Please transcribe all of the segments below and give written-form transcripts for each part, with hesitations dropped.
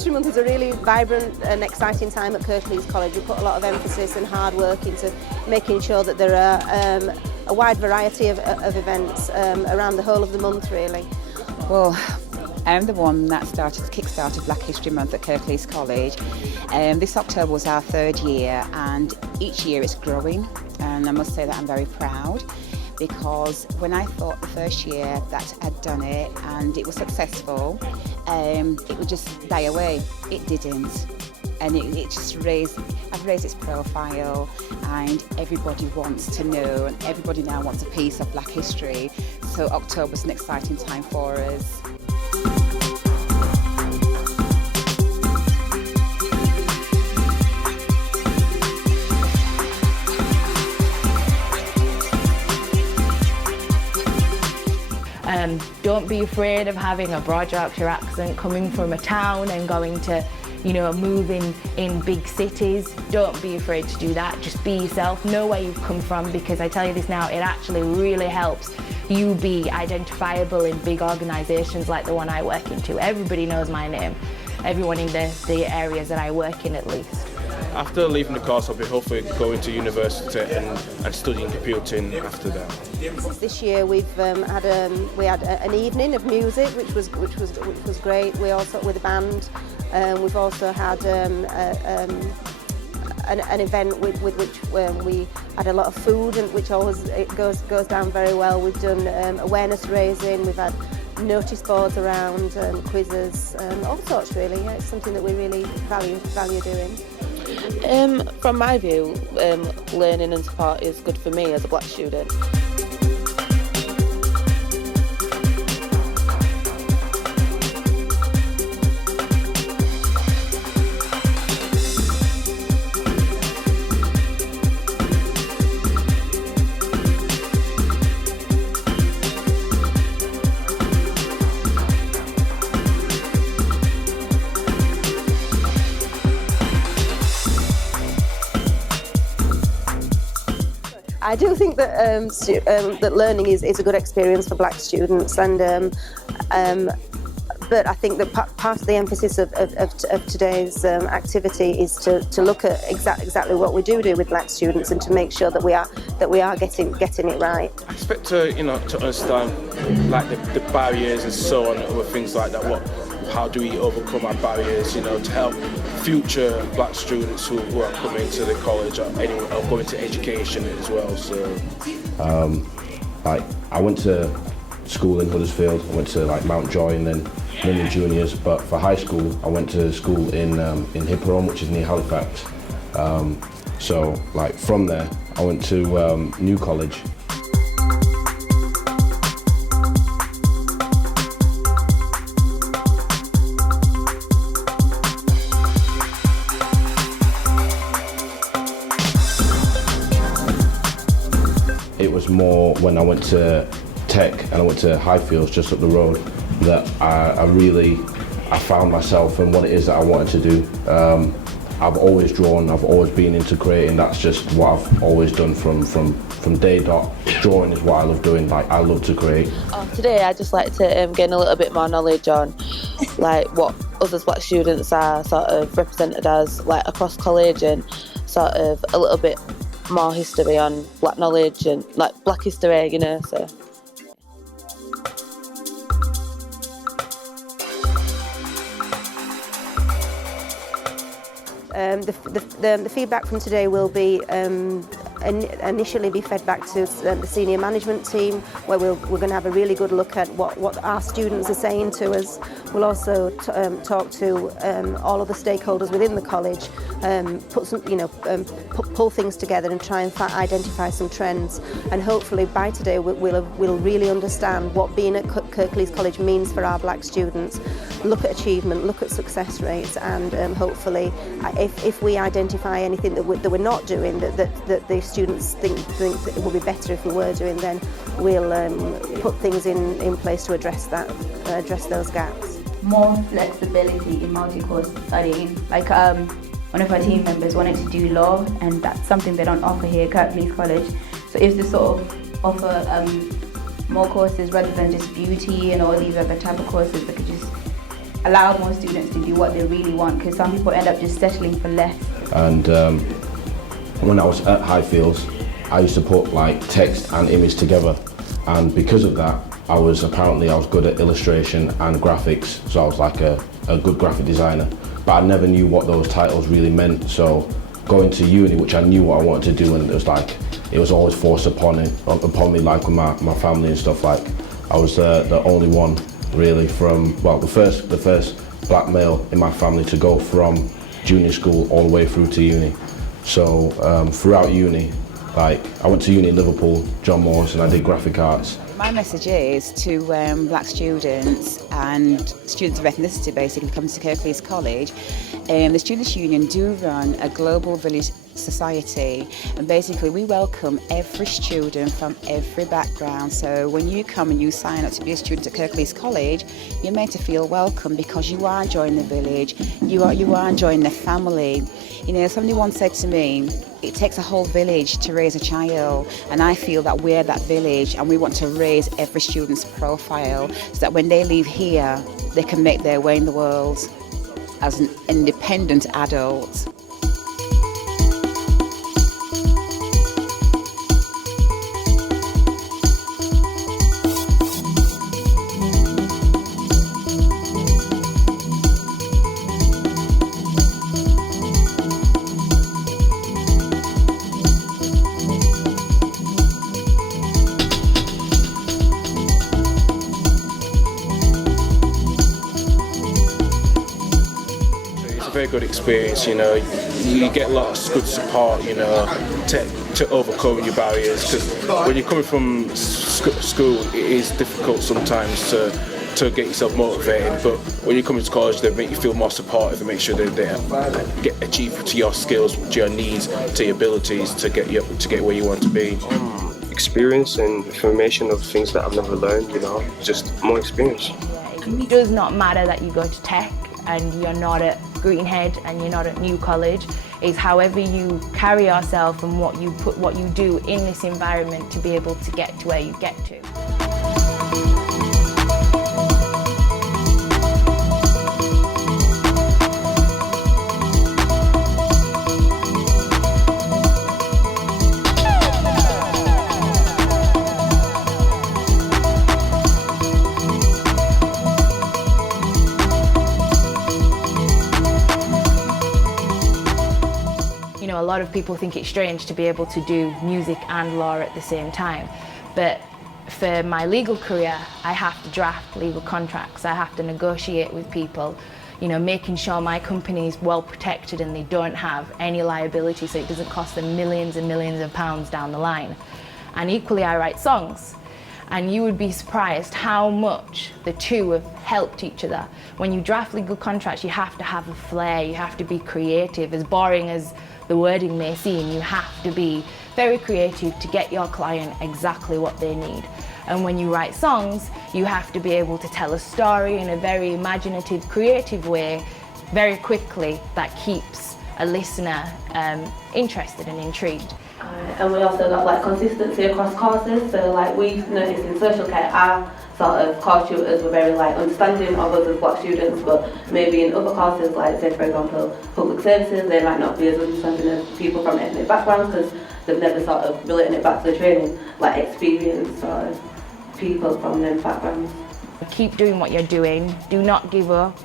History Month is a really vibrant and exciting time at Kirklees College. We put a lot of emphasis and hard work into making sure that there are a wide variety of events around the whole of the month, really. Well, I'm the one that kick-started Black History Month at Kirklees College. This October was our 3rd year, and each year it's growing, and I must say that I'm very proud, because when I thought the first year that I'd done it and it was successful, it would just die away. It didn't, and I've raised its profile, and everybody wants to know, and everybody now wants a piece of Black history. So October's an exciting time for us. Don't be afraid of having a broad Yorkshire accent, coming from a town and going to, moving in big cities. Don't be afraid to do that. Just be yourself, know where you've come from, because I tell you this now, it actually really helps you be identifiable in big organisations like the one I work into. Everybody knows my name, everyone in the areas that I work in at least. After leaving the course, I'll be hopefully going to university and studying computing after that. This year we've had an evening of music, which was great. We also with a band. We've also had an event with which we had a lot of food, and which always goes down very well. We've done awareness raising. We've had notice boards around, quizzes, all sorts really. Yeah, it's something that we really value doing. From my view, learning and support is good for me as a Black student. I do think that that learning is a good experience for Black students, and but I think that part of the emphasis of today's activity is to look at exactly what we do with Black students, and to make sure that we are getting it right. I expect to understand like the barriers and so on, and other things like that. How do we overcome our barriers, to help future Black students who are coming to the college or going to education as well. So, I went to school in Huddersfield. I went to Mount Joy and then London Juniors. But for high school, I went to school in Hipperholm, which is near Halifax. So from there, I went to New College. It was more when I went to Tech and I went to Highfields just up the road that I found myself and what it is that I wanted to do. I've always drawn, I've always been into creating. That's just what I've always done from day dot. Drawing is what I love doing. I love to create. Today I'd just like to gain a little bit more knowledge on what other Black students are sort of represented as across college, and sort of a little bit more history on Black knowledge and Black history, so. The feedback from today will be initially be fed back to the senior management team, where we're going to have a really good look at what our students are saying to us. We'll also talk to all of the stakeholders within the college, pull things together and try and identify some trends. And hopefully by today we'll really understand what being at Kirklees College means for our Black students. Look at achievement, look at success rates, and hopefully if we identify anything that we're not doing, that the students think that it would be better if we were doing, then we'll put things in place to address those gaps. More flexibility in multi-course studying. One of our team members wanted to do law, and that's something they don't offer here at Kirklees College. So if to sort of offer more courses rather than just beauty and all these other type of courses that could just allow more students to do what they really want, because some people end up just settling for less. And when I was at Highfields, I used to put like text and image together, and because of that I was good at illustration and graphics, so I was like a good graphic designer, but I never knew what those titles really meant. So going to uni, which I knew what I wanted to do, and it was always forced upon me, like with my family and stuff. Like I was the only one really the first black male in my family to go from junior school all the way through to uni. So throughout uni, like I went to uni in Liverpool, John Moores, and I did graphic arts. My message is to black students and students of ethnicity basically coming to Kirklees College. The Students' Union do run a global village society, and basically we welcome every student from every background. So when you come and you sign up to be a student at Kirklees College, you're made to feel welcome because you are enjoying the village, you are enjoying the family. You know, somebody once said to me, it takes a whole village to raise a child, and I feel that we're that village, and we want to raise every student's profile so that when they leave here, they can make their way in the world as an independent adult. Very good experience, you know. You get a lot of good support, you know, to overcome your barriers, because when you're coming from school it is difficult sometimes to get yourself motivated, but when you come into college they make you feel more supportive and make sure that they get achieve to your skills, to your needs, to your abilities to get where you want to be. Experience and information of things that I've never learned, you know, just more experience. It does not matter that you go to tech and you're not at Greenhead and you're not at New College. Is however you carry yourself and what you do in this environment to be able to get to where you get to. A lot of people think it's strange to be able to do music and law at the same time, but for my legal career I have to draft legal contracts, I have to negotiate with people, you know, making sure my company is well protected and they don't have any liability, so it doesn't cost them millions and millions of pounds down the line. And equally I write songs, and you would be surprised how much the two have helped each other. When you draft legal contracts you have to have a flair, you have to be creative. As boring as the wording may seem, you have to be very creative to get your client exactly what they need. And when you write songs, you have to be able to tell a story in a very imaginative, creative way very quickly that keeps a listener interested and intrigued. And we also got like consistency across courses, so like we've noticed in social care our sort of course tutors were very like understanding of us as black students, but maybe in other courses, like say for example public services, they might not be as understanding as people from ethnic backgrounds because they've never sort of related it back to the training, like experience or people from them backgrounds. Keep doing what you're doing, do not give up.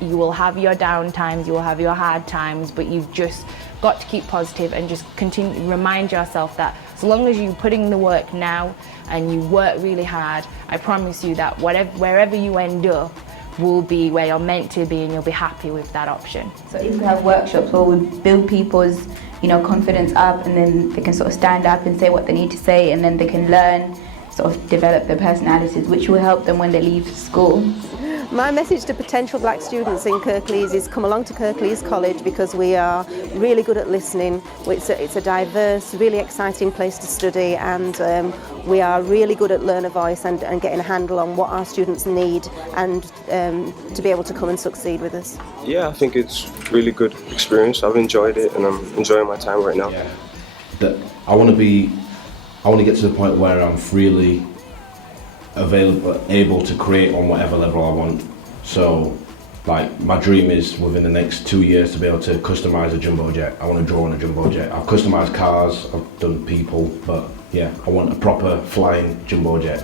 You will have your down times, you will have your hard times, but you've just got to keep positive and just continue, remind yourself that as long as you're putting the work now and you work really hard, I promise you that wherever you end up will be where you're meant to be and you'll be happy with that option. So if we have workshops where we build people's, you know, confidence up, and then they can sort of stand up and say what they need to say, and then they can learn, sort of develop their personalities, which will help them when they leave school. My message to potential black students in Kirklees is come along to Kirklees College because we are really good at listening. It's a diverse, really exciting place to study, and we are really good at learner voice and getting a handle on what our students need, and to be able to come and succeed with us. Yeah, I think it's really good experience. I've enjoyed it and I'm enjoying my time right now. Yeah. I want to get to the point where I'm freely able to create on whatever level I want. So Like, my dream is within the next 2 years to be able to customise a jumbo jet. I want to draw on a jumbo jet. I've customised cars, I've done people, but yeah, I want a proper flying jumbo jet.